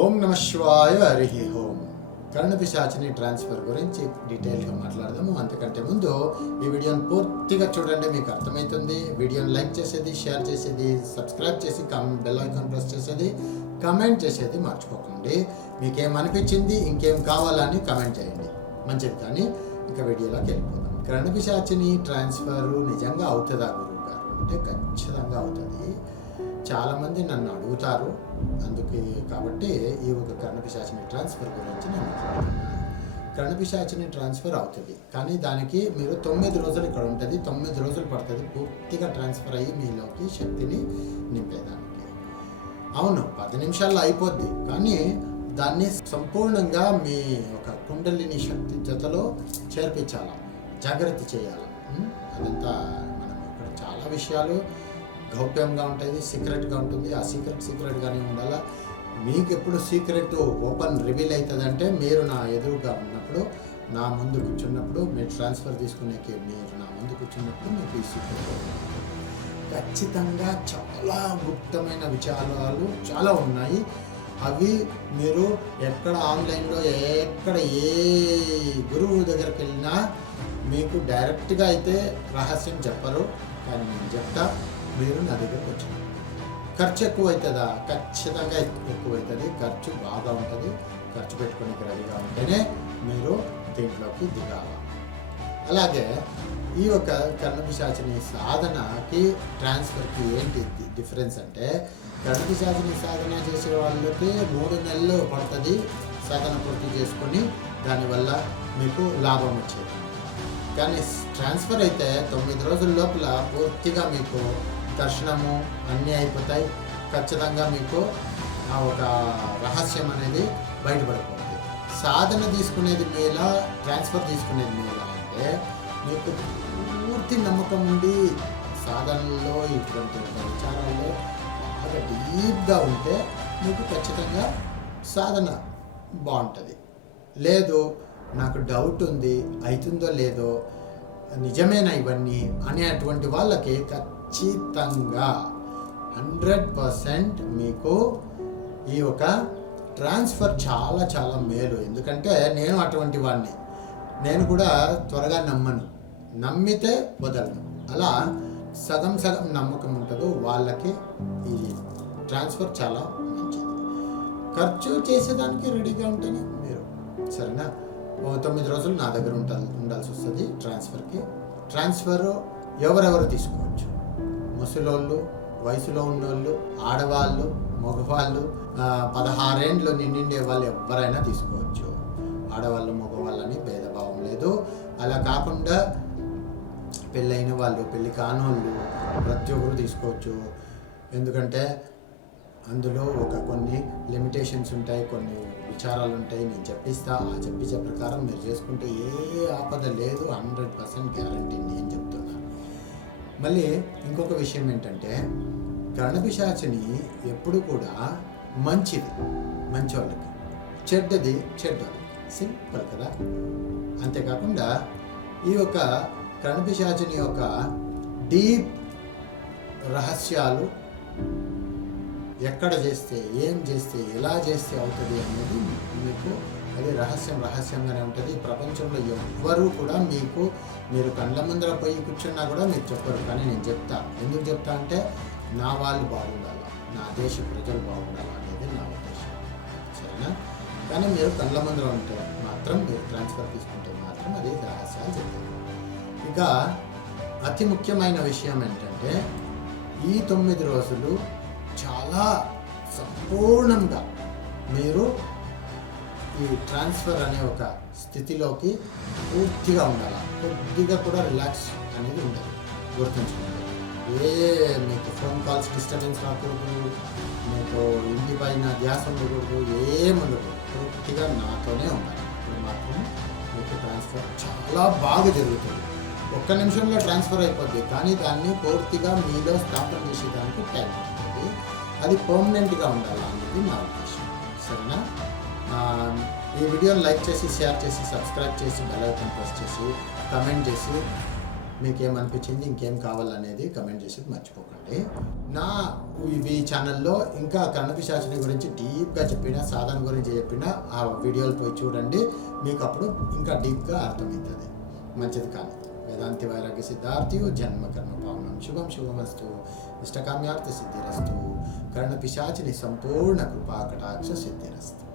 ఓం నమ శివాయ హరి ఓం. కర్ణపిశాచిని ట్రాన్స్ఫర్ గురించి డీటెయిల్గా మాట్లాడదాము. అంతకంటే ముందు ఈ వీడియోని పూర్తిగా చూడండి మీకు అర్థమవుతుంది వీడియోని లైక్ చేసేది షేర్ చేసేది సబ్స్క్రైబ్ చేసి కమ్ బెల్ ఐకాన్ ప్రెస్ చేసేది కమెంట్ చేసేది మర్చిపోకండి. మీకేం అనిపించింది ఇంకేం కావాలని కమెంట్ చేయండి. మంచిది కానీ ఇంకా వీడియోలోకి వెళ్ళిపోదాం. కర్ణపిశాచిని ట్రాన్స్ఫర్ నిజంగా అవుతుందా గురువు గారు? అంటే ఖచ్చితంగా అవుతుంది. చాలామంది నన్ను అడుగుతారు అందుకే కాబట్టి ఈ ఒక కర్ణపిశాచిని ట్రాన్స్ఫర్ గురించి నేను కర్ణపిశాచిని ట్రాన్స్ఫర్ అవుతుంది. కానీ దానికి మీరు తొమ్మిది రోజులు ఇక్కడ ఉంటుంది. తొమ్మిది రోజులు పడుతుంది. పూర్తిగా ట్రాన్స్ఫర్ అయ్యి మీలోకి శక్తిని నింపేదానికి. అవును పది నిమిషాల్లో అయిపోద్ది. కానీ దాన్ని సంపూర్ణంగా మీ ఒక కుండలిని శక్తి జతలో చేర్పించాలి? జాగ్రత్త చేయాలి? అదంతా మనం ఇక్కడ చాలా విషయాలు గౌప్యంగా ఉంటుంది సీక్రెట్గా ఉంటుంది. ఆ సీక్రెట్ సీక్రెట్గానే ఉండాలా? మీకు ఎప్పుడు సీక్రెట్ ఓపెన్ రివీల్ అవుతుందంటే మీరు నా ఎదురుగా ఉన్నప్పుడు నా ముందు కూర్చున్నప్పుడు మీరు ట్రాన్స్ఫర్ తీసుకునేకి మీరు నా ముందు కూర్చున్నప్పుడు మీకు ఈ సీక్రెట్ ఖచ్చితంగా చాలా గుప్తమైన విచారాలు చాలా ఉన్నాయి. అవి మీరు ఎక్కడ ఆన్లైన్లో ఎక్కడ ఏ గురువు దగ్గరికి వెళ్ళినా మీకు డైరెక్ట్గా అయితే రహస్యం చెప్పరు. కానీ నేను చెప్తా మీరు నా దగ్గరకు వచ్చారు ఖర్చు ఎక్కువ అవుతుందా ఖచ్చితంగా ఎక్కువ అవుతుంది ఖర్చు బాగా ఉంటుంది. ఖర్చు పెట్టుకోనికి రెడీగా ఉంటేనే మీరు దీంట్లోకి దిగాలి. అలాగే ఈ యొక్క కర్ణపిశాచిని సాధనకి ట్రాన్స్ఫర్కి ఏంటి డిఫరెన్స్ అంటే కర్ణపిశాచిని సాధన చేసే వాళ్ళకి మూడు నెలలు పడుతుంది సాధన పూర్తి చేసుకొని దానివల్ల మీకు లాభం వచ్చేది. కానీ ట్రాన్స్ఫర్ అయితే తొమ్మిది రోజుల లోపల పూర్తిగా మీకు దర్శనము అన్నీ అయిపోతాయి. ఖచ్చితంగా మీకు ఒక రహస్యం అనేది బయటపడిపోతుంది. సాధన తీసుకునేది మేలా ట్రాన్స్ఫర్ తీసుకునేది మేలా అంటే మీకు పూర్తి నమ్మకం ఉండి సాధనలో ఇటువంటి విచారాల్లో బాగా డీప్గా ఉంటే మీకు ఖచ్చితంగా సాధన బాగుంటుంది. లేదు నాకు డౌట్ ఉంది అవుతుందో లేదో నిజమేనా ఇవన్నీ అనేటువంటి వాళ్ళకి ఖచ్చితంగా హండ్రెడ్ పర్సెంట్ మీకు ఈ ఒక ట్రాన్స్ఫర్ చాలా చాలా మేలు. ఎందుకంటే నేను అటువంటి వాడిని నేను కూడా త్వరగా నమ్మను. నమ్మితే వదలను. అలా సగం సగం నమ్మకం ఉంటుందో వాళ్ళకి ఈ ట్రాన్స్ఫర్ చాలా మంచిది. ఖర్చు చేసేదానికి రెడీగా ఉంటేనే మీరు. సరేనా? ఓ తొమ్మిది రోజులు నా దగ్గర ఉండాలి ఉండాల్సి వస్తుంది ట్రాన్స్ఫర్కి. ట్రాన్స్ఫర్ ఎవరెవరు తీసుకోవచ్చు? ముసలోళ్ళు వయసులో ఉన్నోళ్ళు ఆడవాళ్ళు మగవాళ్ళు పదహారేండ్లు నిండిండే వాళ్ళు ఎవరైనా తీసుకోవచ్చు. ఆడవాళ్ళు మగవాళ్ళని భేదభావం లేదు. అలా కాకుండా పెళ్ళైన వాళ్ళు పెళ్ళి కానోళ్ళు ప్రతి ఒక్కరు తీసుకోవచ్చు. ఎందుకంటే అందులో ఒక కొన్ని లిమిటేషన్స్ ఉంటాయి కొన్ని విచారాలు ఉంటాయి. నేను చెప్పిస్తా ఆ చెప్పించే ప్రకారం మీరు చేసుకుంటే ఏ ఆపద లేదు హండ్రెడ్ పర్సెంట్ గ్యారంటీ నేను చెప్తున్నాను మళ్ళీ ఇంకొక విషయం ఏంటంటే కర్ణపిశాచిని ఎప్పుడు కూడా మంచిది మంచోళ్ళకి. చెడ్డది చెడ్డోళ్ళకి. సింపుల్ కదా? అంతేకాకుండా ఈ యొక్క కర్ణపిశాచిని యొక్క డీప్ రహస్యాలు ఎక్కడ చేస్తే ఏం చేస్తే ఎలా చేస్తే అవుతుంది అనేది మీకు అనేది రహస్యం రహస్యంగానే ఉంటుంది. ప్రపంచంలో ఎవ్వరూ కూడా మీకు మీరు కళ్ళ ముందర పోయి కూర్చున్నా కూడా మీరు చెప్పరు. కానీ నేను చెప్తా. ఎందుకు చెప్తా అంటే నా వాళ్ళు బాగుండాలి? నా దేశ ప్రజలు బాగుండాలి అనేది నా ఉద్దేశం. సరేనా? కానీ మీరు కళ్ళ ముందర ఉంటే మాత్రం మీరు ట్రాన్స్ఫర్ తీసుకుంటే మాత్రం అది రహస్యాలు చెప్తారు. ఇక అతి ముఖ్యమైన విషయం ఏంటంటే ఈ తొమ్మిది రోజులు చాలా సంపూర్ణంగా మీరు ఈ ట్రాన్స్ఫర్ అనే ఒక స్థితిలోకి పూర్తిగా ఉండాలి? కొద్దిగా కూడా రిలాక్స్ అనేది ఉండదు. గుర్తుంచుకోండి. ఏ మీకు ఫోన్ కాల్స్ డిస్టర్బెన్స్ రాకూడదు. మీకు ఇంటి పైన ధ్యాస ఉండకూడదు. ఏం ఉండకూడదు. పూర్తిగా నాతోనే ఉండాలి. ఇప్పుడు మాత్రం మీకు ట్రాన్స్ఫర్ చాలా బాగా జరుగుతుంది. ఒక్క నిమిషంలో ట్రాన్స్ఫర్ అయిపోద్ది. కానీ దాన్ని పూర్తిగా మీలో స్థాపన చేసేదానికి టైం పడుతుంది. అది పర్మనెంట్గా ఉండాలి అనేది నా ఉద్దేశం. సరేనా? ఈ వీడియోని లైక్ చేసి షేర్ చేసి సబ్స్క్రైబ్ చేసి బెల్ ఐకాన్ ప్రెస్ చేసి కమెంట్ చేసి మీకు ఏమనిపించింది ఇంకేం కావాలనేది కమెంట్ చేసి మర్చిపోకండి. నా ఈ ఛానల్లో ఇంకా కర్ణపిశాచిని గురించి డీప్గా చెప్పిన సాధన గురించి చెప్పిన ఆ వీడియోలు పోయి చూడండి. మీకు అప్పుడు ఇంకా డీప్గా అర్థమవుతుంది. మంచిది కానీ వేదాంతి వైరాగ్య సిద్ధార్థి జన్మ కర్మ పావనం శుభం శుభమస్తు ఇష్టకామ్యార్థ సిద్ధిరస్తు కర్ణ పిశాచిని సంపూర్ణ కృపా కటాక్ష సిద్ధిరస్తు.